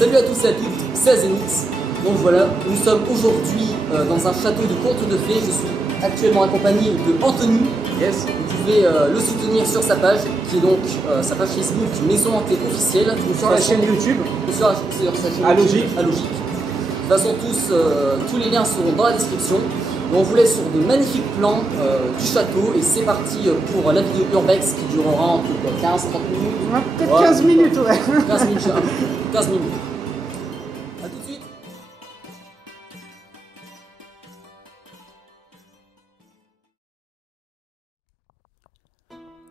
Salut à tous et à toutes, c'est Azénith. Donc voilà, nous sommes aujourd'hui dans un château de contes de fées. Je suis actuellement accompagné de Anthony. Yes. Vous pouvez le soutenir sur sa page, qui est donc sa page Facebook Maison Hantée officielle. Ou sur la chaîne YouTube. Ou sur sa chaîne Alogique. Alogique. De toute façon, tous les liens seront dans la description. Et on vous laisse sur de magnifiques plans du château. Et c'est parti pour la vidéo Urbex qui durera entre 15-30 minutes. Ouais, peut-être 15 minutes, ouais. 15 minutes. 15 minutes. A tout de suite.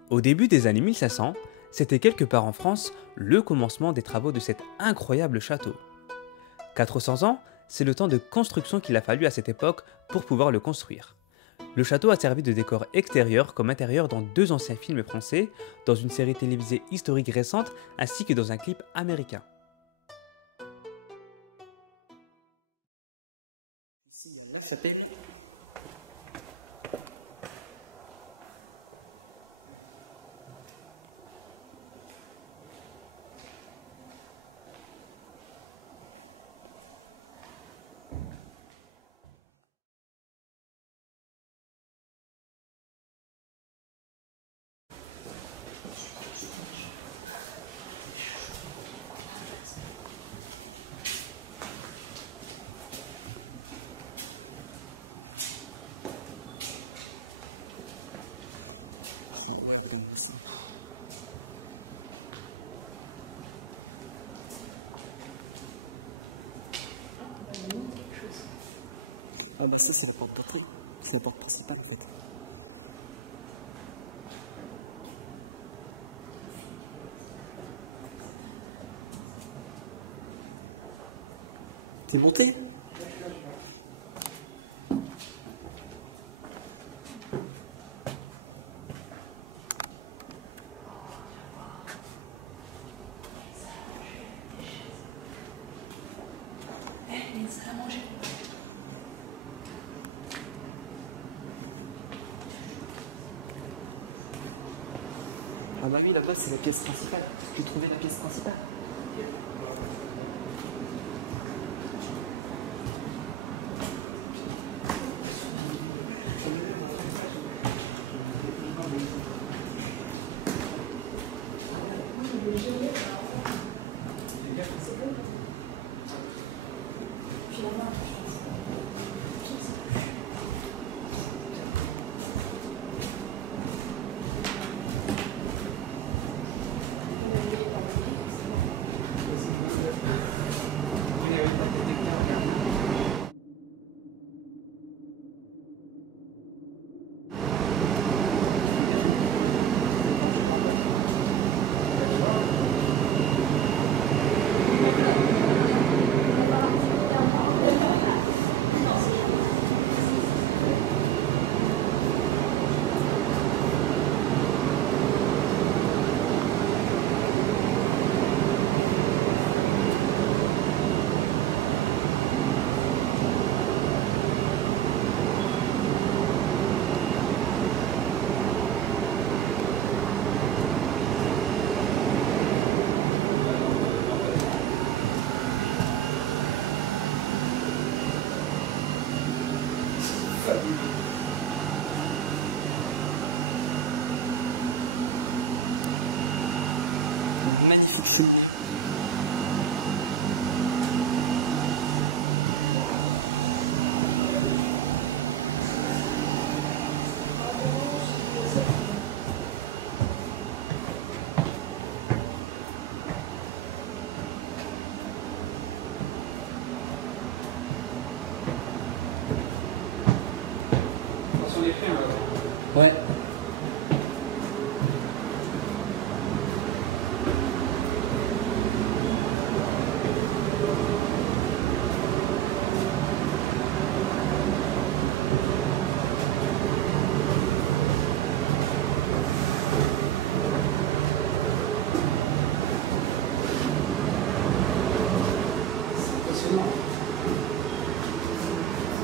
Au début des années 1500, c'était quelque part en France le commencement des travaux de cet incroyable château. 400 ans, c'est le temps de construction qu'il a fallu à cette époque pour pouvoir le construire. Le château a servi de décor extérieur comme intérieur dans 2 anciens films français, dans une série télévisée historique récente ainsi que dans un clip américain. Là, ça fait... Ah bah ça c'est la porte d'entrée, c'est la porte principale en fait. T'es monté? Ah bah oui, là-bas c'est la pièce principale. J'ai trouvé la pièce principale. Magnifique cheminée. Ouais.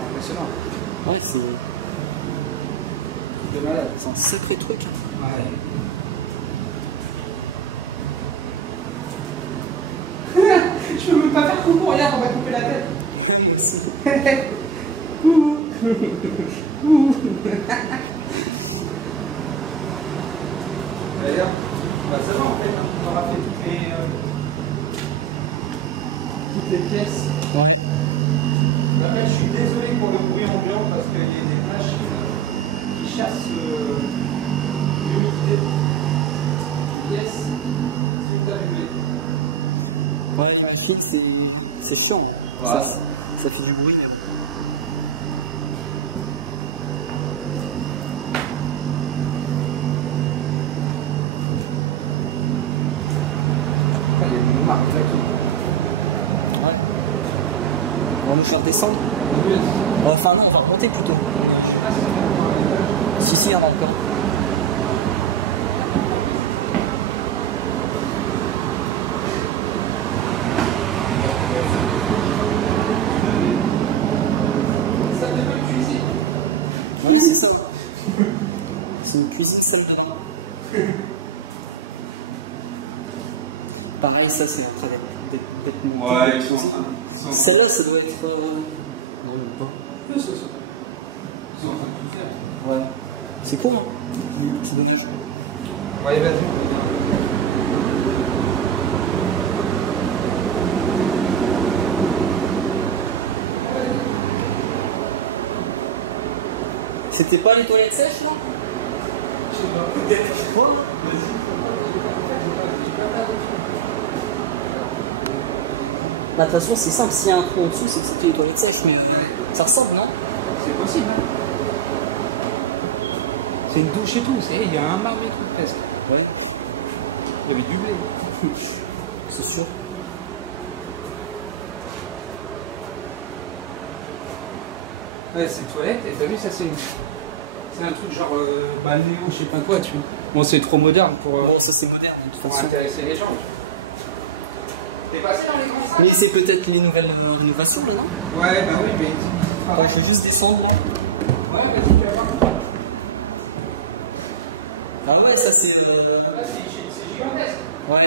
Impressionnant. Ouais, c'est... de malade. C'est un sacré truc. Ouais. Je Je peux même pas faire coucou, regarde, on va couper la tête. D'ailleurs, bah ça va en fait, hein. On aura fait toutes les pièces. Ouais. Après, je suis désolé pour le bruit ambiant parce qu'il y a des machines qui chassent l'humidité. Yes, si vous avez vu. Ouais, les fils, c'est chiant. Voilà. Ça fait du bruit, mais bon. Il y a des marques là qui. Ouais. On va nous faire descendre. Enfin non, on va remonter plutôt. Si, il y en a encore. Oui, c'est ça. C'est une cuisine salle de bain. Pareil, ça c'est en train d'être monté. Ouais, ils sont. Celle-là, ça doit être. Non, même pas. Ils sont en train de tout faire. Ouais. C'est cool, hein. C'est dommage. Ouais, vas-y. C'était pas les toilettes sèches, non? Je sais pas, peut-être. Quoi? Bah, de toute façon, c'est simple. S'il y a un trou en dessous, c'est que c'était les toilettes sèches, mais ça ressemble, non? C'est possible, hein. C'est une douche et tout, il y a un marbre et tout presque. Ouais. Il y avait du blé. C'est sûr. Ouais, c'est une toilette, et t'as vu, ça c'est un truc genre balnéo, je sais pas quoi, tu vois. Bon, c'est trop moderne pour Bon, ça c'est moderne, de toute façon. intéresser les gens. T'es passé dans les grands salles? Mais c'est peut-être les nouvelles rénovations, là, non? Ouais, bah oui, mais. Attends, je vais juste descendre, là. Ouais, vas-y, tu vas voir. Ah ouais, ça c'est... Là, c'est gigantesque. Ouais.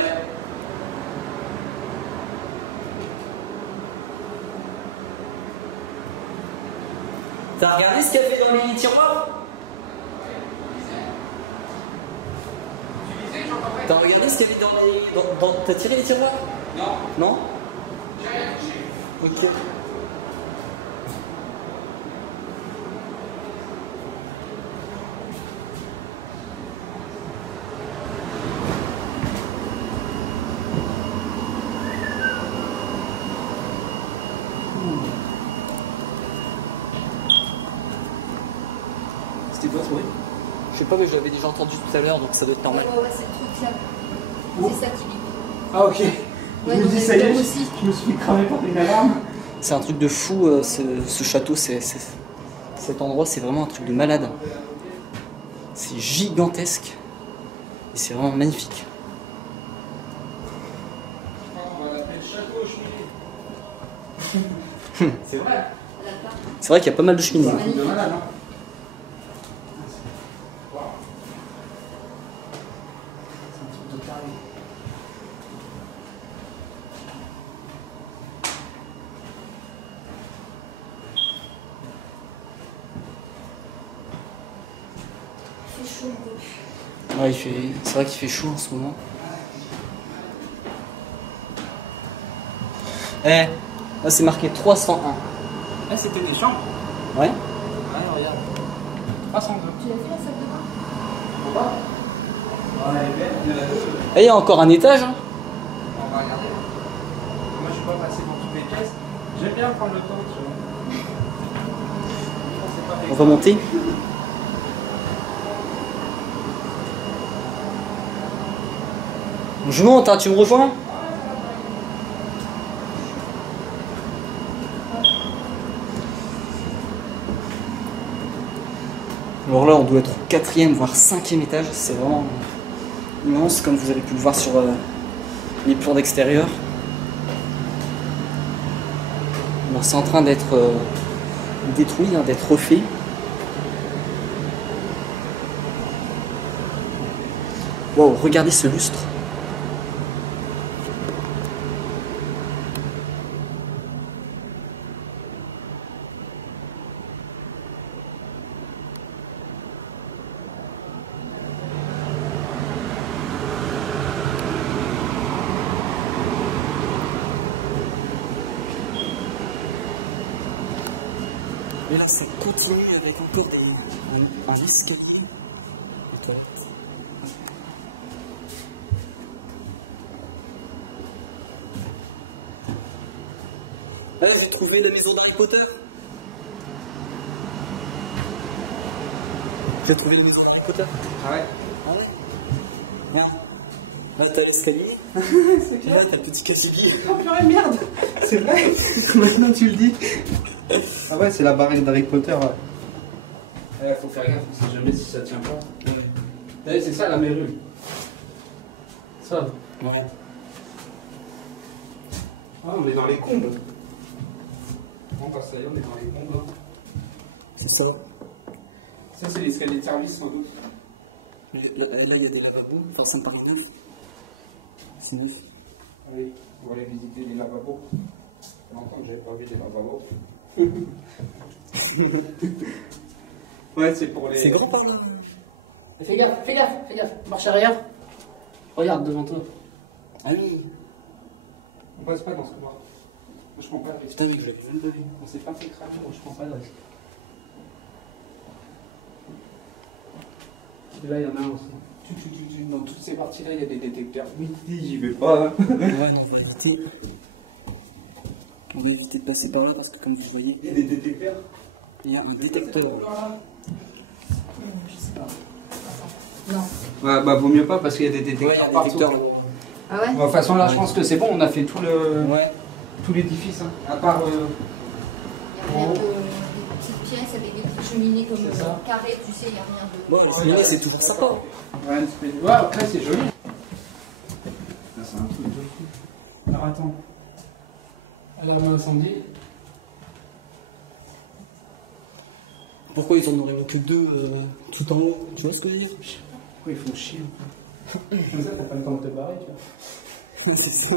T'as regardé ce qu'il y avait dans les tiroirs? Tu disais, j'entendrais. T'as regardé ce qu'il y avait dans les... T'as tiré les tiroirs? Non, Non? j'ai rien touché. Ok. C'était quoi ce bruit? Je sais pas, mais je l'avais déjà entendu tout à l'heure, donc ça doit être normal. Ouais, c'est le truc fiable. C'est ça qui bip. Ah, ok. Ouais, je me dis, donc ça y est, moi aussi. je me suis cramé par une alarme. C'est un truc de fou, ce château, cet endroit, c'est vraiment un truc de malade. C'est gigantesque. Et c'est vraiment magnifique. On va l'appeler le château cheminée. C'est vrai. C'est vrai qu'il y a pas mal de cheminées. C'est un truc de malade, hein. C'est un truc de carré. Il fait chaud un peu. Ouais, c'est vrai qu'il fait chaud en ce moment. Eh, là c'est marqué 301. Là, c'était des chambres. Ouais? Ouais, regarde. 302. Tu l'as fait la salle de bain? Pourquoi? Ouais, elle est belle, il y en a deux. Et il y a encore un étage, hein? On va regarder. Moi, je suis pas passé dans toutes les pièces. J'aime bien prendre le temps, tu vois. On va monter. Je monte, hein, tu me rejoins? Alors là, on doit être au 4e, voire 5e étage. C'est vraiment immense, comme vous avez pu le voir sur les plans d'extérieur. Alors, c'est en train d'être détruit, hein, d'être refait. Wow, regardez ce lustre. Et là, ça continue avec encore un escalier. Attends. Ah, j'ai trouvé la maison d'Harry Potter. J'ai trouvé la maison d'Harry Potter. Ah ouais. Ah ouais. Regarde. Là, t'as l'escalier. C'est Et là, t'as le petit casier. Oh purée, merde. C'est vrai. Maintenant tu le dis. Ah ouais, c'est la baraque d'Harry Potter. Ouais. Faut faire gaffe, on sait jamais si ça tient pas. Ouais, c'est ça la mérule. Ça. Ouais. Ah, on est dans les combles. Bon, bah ça y est, on est dans les combles. Hein. C'est ça. Ça, c'est l'escalier de service sans doute. Là, il y a des lavabos. Enfin, ça me paraît neuf. C'est neuf. Allez, on va aller visiter les lavabos. Ça fait longtemps que j'avais pas vu des lavabos. Ouais, c'est pour les. C'est grand par là. Fais gaffe, fais gaffe, fais gaffe. Marche arrière. Regarde devant toi. Ah oui. On passe pas dans ce couloir. Moi, je prends pas de risque. Putain, mais je l'avais même pas vu. On s'est pas fait cramer, moi je prends pas de risque. Et là, il y en a un aussi. Dans toutes ces parties-là, il y a des détecteurs. Oui, j'y vais pas. Hein. Ouais, non, on va éviter. On va éviter de passer par là parce que, comme vous voyez, Il y a des détecteurs. il y a un détecteur. Je sais pas. Non. Ouais, bah vaut mieux pas parce qu'il y a des Ouais, détecteurs. il y a un partout. détecteur. Ah ouais? Bon, de toute façon, là, je Ouais. pense que c'est bon, on a fait tout Ouais. tout l'édifice. Hein. À part. Il y a rien de. Des petites pièces avec des petites cheminées comme C'est ça. carré, tu sais, il n'y a rien de. Bon, la cheminée, c'est toujours sympa. Rien de spécial. Ouais, après, c'est joli. Là, c'est un truc de fou. Alors, attends. Alarme incendie. Pourquoi ils en auraient mis que deux tout en haut? Tu vois ce que je veux dire? Pourquoi ils font chier? Comme ça, t'as pas le temps de te barrer, tu vois. C'est ça.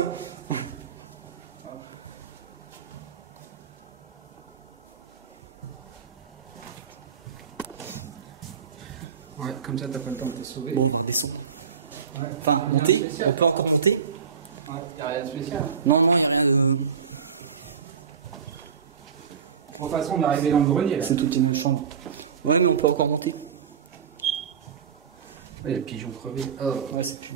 Ouais, comme ça, t'as pas le temps de te sauver. Bon, on descend. Ouais. Enfin, Rien de monter. spécial. On peut encore monter? Ouais, y a rien de spécial. Non, non, il y a De toute façon, on est arrivé dans le grenier là. c'est toute une chambre. Ouais, mais on peut encore monter. Il y a le pigeon crevé. Ouais, c'est plus.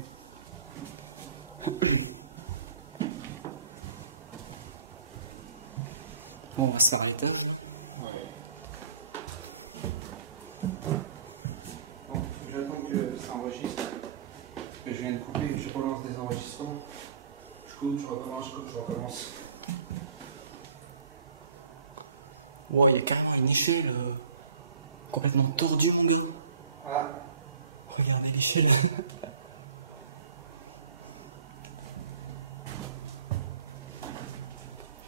Bon, on va s'arrêter. Bon, j'attends que ça enregistre. Que je viens de couper, je relance des enregistrements. Je coupe, je recommence, je coupe, je recommence. Wow, il y a carrément une échelle complètement tordue, mon gars. Ah, Regardez l'échelle.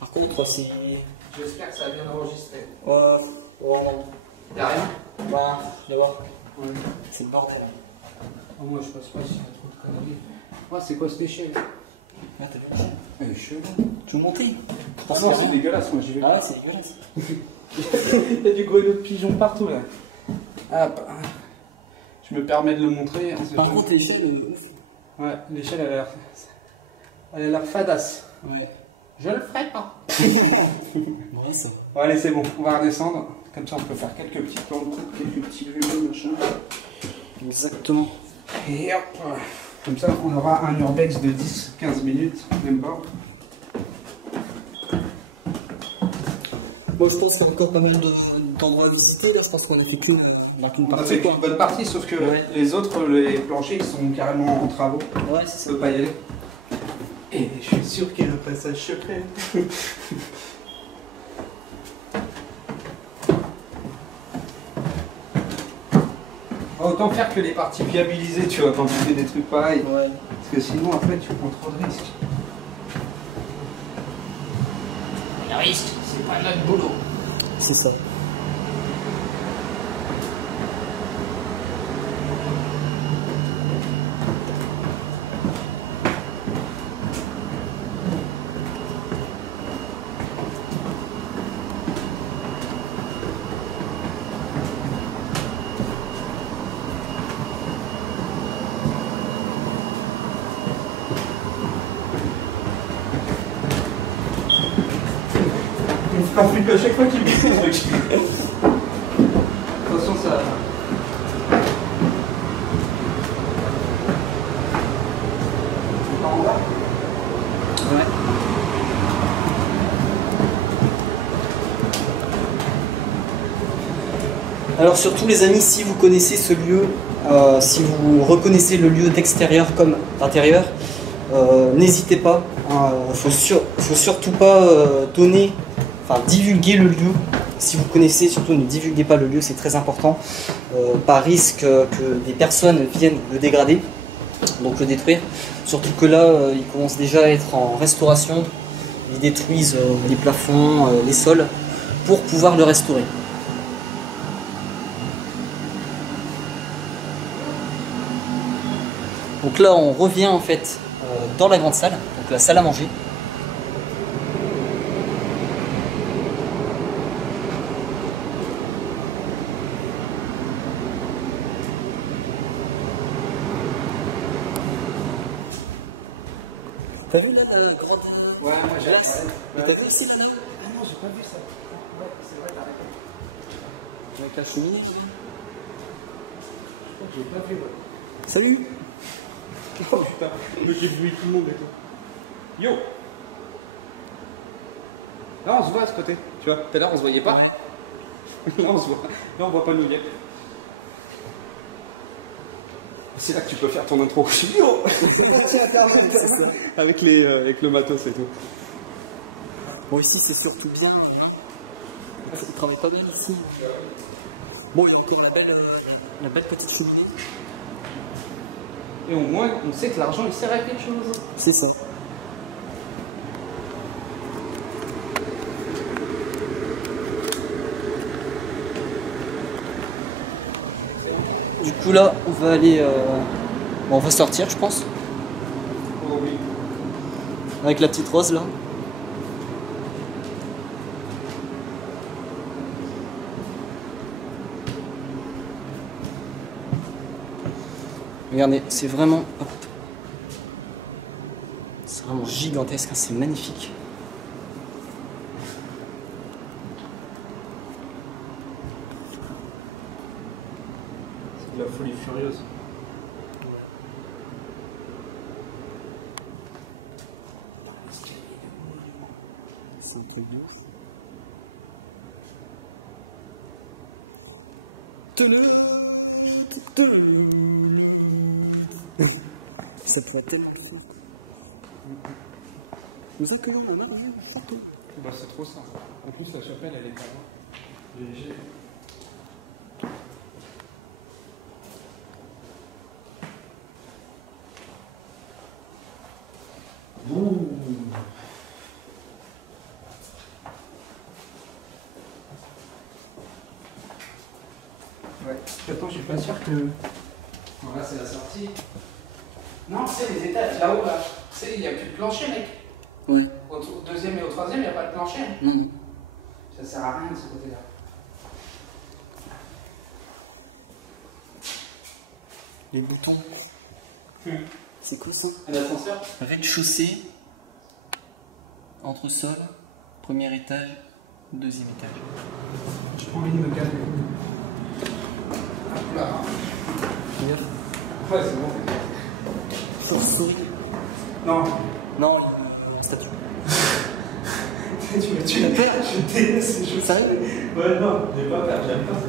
Par contre, si. j'espère que ça a bien enregistré. Ouais, Y'a rien? bah, tu vas voir. Ouais. C'est le bordel. Oh, moi, je passe pas s'il y a trop de conneries. Ouais, c'est quoi cette échelle? Là, t'as vu l'échelle? Elle est chelou. Tu veux monter? Ah non, c'est dégueulasse, moi j'y vais Ah, pas. c'est dégueulasse. Il y a du grelot de pigeons partout là. Hop. Je me permets de le montrer. Hein, Par contre, l'échelle. ouais, l'échelle elle a l'air fadasse. Ouais. Je le ferai pas. Ouais, c'est. Bon, allez, c'est bon, on va redescendre. Comme ça, on peut faire quelques petits plans de coupe, quelques petits vues, machin. Exactement. Et hop. Comme ça, on aura un urbex de 10-15 minutes, même pas. Bon, je pense qu'il y a encore pas mal d'endroits à visiter. Là, je pense qu'on a fait qu'une On a partie. fait une bonne partie, sauf que Ouais. les autres, les planchers, ils sont carrément en travaux. Ouais, c'est Ça ça. peut pas y aller. Et je suis sûr qu'il y a un passage secret. Autant faire que les parties viabilisées, tu vois, quand tu fais des trucs pareils. Ouais. Parce que sinon, après, tu prends trop de risques. Le risque, c'est pas notre boulot. C'est ça. T'en flippes à chaque fois qu'il me dit ce truc. Attention, ça. Par en bas. Ouais. Alors surtout les amis, si vous connaissez ce lieu, si vous reconnaissez le lieu d'extérieur comme d'intérieur, n'hésitez pas. Faut surtout pas divulguer le lieu. Si vous connaissez, surtout ne divulguez pas le lieu, c'est très important. Par risque que des personnes viennent le dégrader, donc le détruire. Surtout que là, il commence déjà à être en restauration. Ils détruisent les plafonds, les sols, pour pouvoir le restaurer. Donc là, on revient en fait dans la grande salle, donc la salle à manger. T'as vu là, la grande... Ouais, moi j'ai. T'as vu ici là? Ah non, j'ai pas vu ça. Ouais, c'est vrai, t'as raison. Avec la cheminée là-bas. J'ai pas vu, ouais. Salut. Oh putain, mais j'ai vu tout le monde et tout. Yo! Là on se voit à ce côté, tu vois. Tout à l'heure on se voyait pas. Ouais. Là on se voit. Là on voit pas nous gueule. C'est là que tu peux faire ton intro. Yo! Avec le matos et tout. Bon ici c'est surtout bien. Il travaille pas mal ici. Bon il y a encore la belle petite cheminée. Et au moins on sait que l'argent il sert à quelque chose. C'est ça. Du coup là on va aller bon, on va sortir je pense. Oh oui. Avec la petite rose là. Regardez, c'est vraiment gigantesque, hein, c'est magnifique. C'est de la folie furieuse. C'est un truc de ouf. Ça pourrait tellement le faire. Nous accueillons mon mari, photo. Bah c'est trop simple. En plus la chapelle elle est pas loin. Léger. Ouais. Attends, je suis pas sûr que. Bon, là, c'est la sortie. Non, c'est les étages là-haut, là. Tu sais, il n'y a plus de plancher, mec. Ouais. Au deuxième et au troisième, il n'y a pas de plancher. Non. Ça sert à rien de ce côté-là. Les boutons. C'est quoi ça? L'ascenseur? Rez-de-chaussée. Entresol. Premier étage. Deuxième étage. Je prends une de calme. Hop là. Ouais, c'est bon. Chauve-souris. Non. Non, statue. Tu m'as tué. T'as peur? Je déteste ces choses. Sérieux? Ouais, non, j'ai pas peur, j'aime pas ça.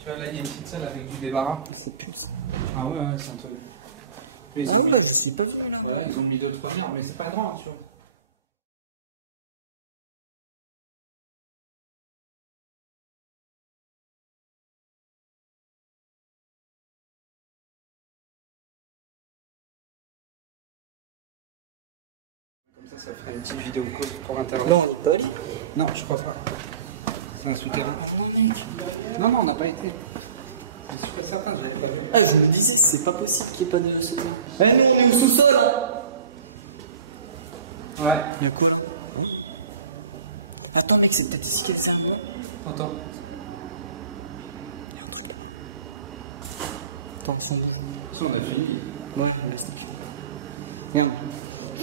Tu vois, là, il y a une petite salle avec du débarras. C'est plus. Ah ouais, ouais, c'est un truc. Ils ont mis- c'est pas vrai là. ouais, ils ont mis 2-3 murs, mais c'est pas grand, tu vois. Comme ça ferait une petite vidéo call pour Internet. Non, on n'est pas allé. Non, je crois pas. C'est un souterrain. Non, non, on n'a pas été. Je suis pas certain, je l'avais pas vu. Ah, je me disais que c'est pas possible qu'il n'y ait pas de sauter. Eh, mais on est au sous-sol là. Ouais. Il y a quoi là? Attends, mec, c'est peut-être ici qu'il y a le serment. Attends. Attends, ça va. Ça, on a fini. Ouais, plastique. Regarde.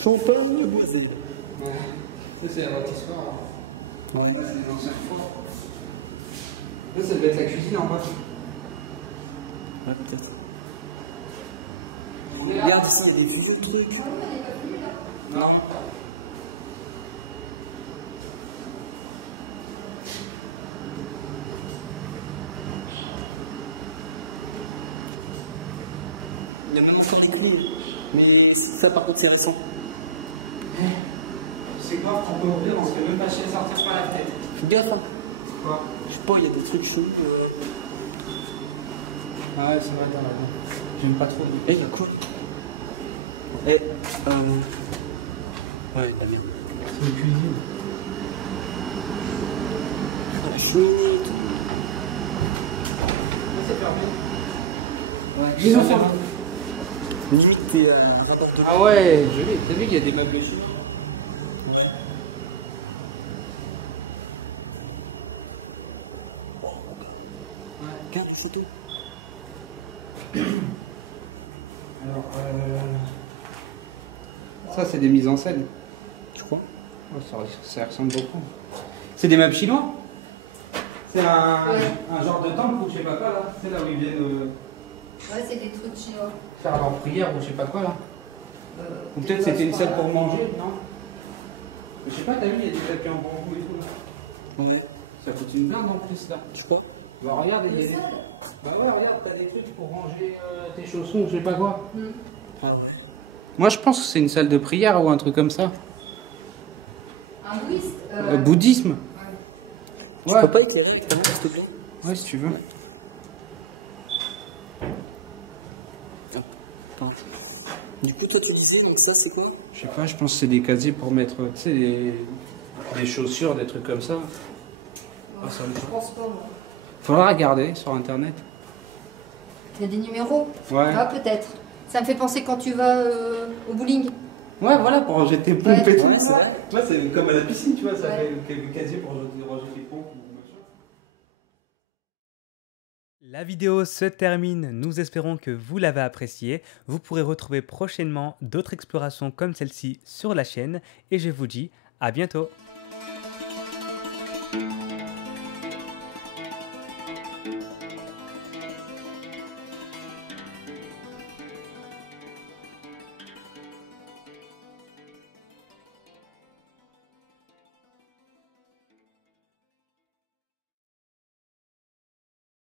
Champagne boisé. Ouais. Ça, c'est la bâtissoire. Ouais. Là, c'est les anciens fours. Là, ça devait être la cuisine en bas. Ouais, peut-être. Regarde ça, il y a des vieux trucs. Non. Il y a même encore les clous. Mais ça, par contre, c'est récent. C'est grave qu'on peut ouvrir, on se fait même pas chier à sortir par la fenêtre. Fais gaffe, hein. Quoi? Je sais pas, il y a des trucs chelous. Ah ouais, c'est vrai, t'as raison. J'aime pas trop. Eh, il y a quoi? Eh, ouais, la merde. C'est une cuisine. La cheminée et tout. C'est fermé. Ouais, Ils ont fermé. Limite, t'es un rapport de. Ah ouais, joli. T'as vu, il y a des meubles chinois. Regarde les photos. Alors, ça, c'est des mises en scène. Tu crois? Oh, ça ressemble beaucoup. C'est des meubles chinois? C'est un genre de temple ou je sais pas quoi là. C'est là où ils viennent Ouais, c'est des trucs chinois. faire leur prière ou je sais pas quoi là. Ou peut-être c'était une salle pour manger, non? Je sais pas, t'as vu, il y a des tapis en bambou et tout là. Ouais. Ça coûte une blinde en plus là. Tu crois? Bah regarde, il y a des... Bah ouais, regarde, t'as des trucs pour ranger tes chaussons ou je sais pas quoi. Ah ouais. Moi je pense que c'est une salle de prière ou un truc comme ça. Un bouddhiste Bouddhisme. Tu peux pas éclairer comment, s'il te plaît? Ouais, si tu veux. Attends. Du coup, toi, tu disais, donc ça, c'est quoi? Je sais pas, je pense que c'est des casiers pour mettre, tu sais, des chaussures, des trucs comme ça. Ah, ça me Je pense pas, moi. faudra regarder sur internet. Il y a des numéros? Ouais. Ah, peut-être. Ça me fait penser quand tu vas au bowling. Ouais, voilà, pour ranger tes pompes Ouais. et tout. Ouais, c'est vrai. Ouais, c'est comme à la piscine, tu vois, ça Ouais. fait quelques casiers pour ranger tes pompes ou machin. La vidéo se termine, nous espérons que vous l'avez appréciée. Vous pourrez retrouver prochainement d'autres explorations comme celle-ci sur la chaîne et je vous dis à bientôt.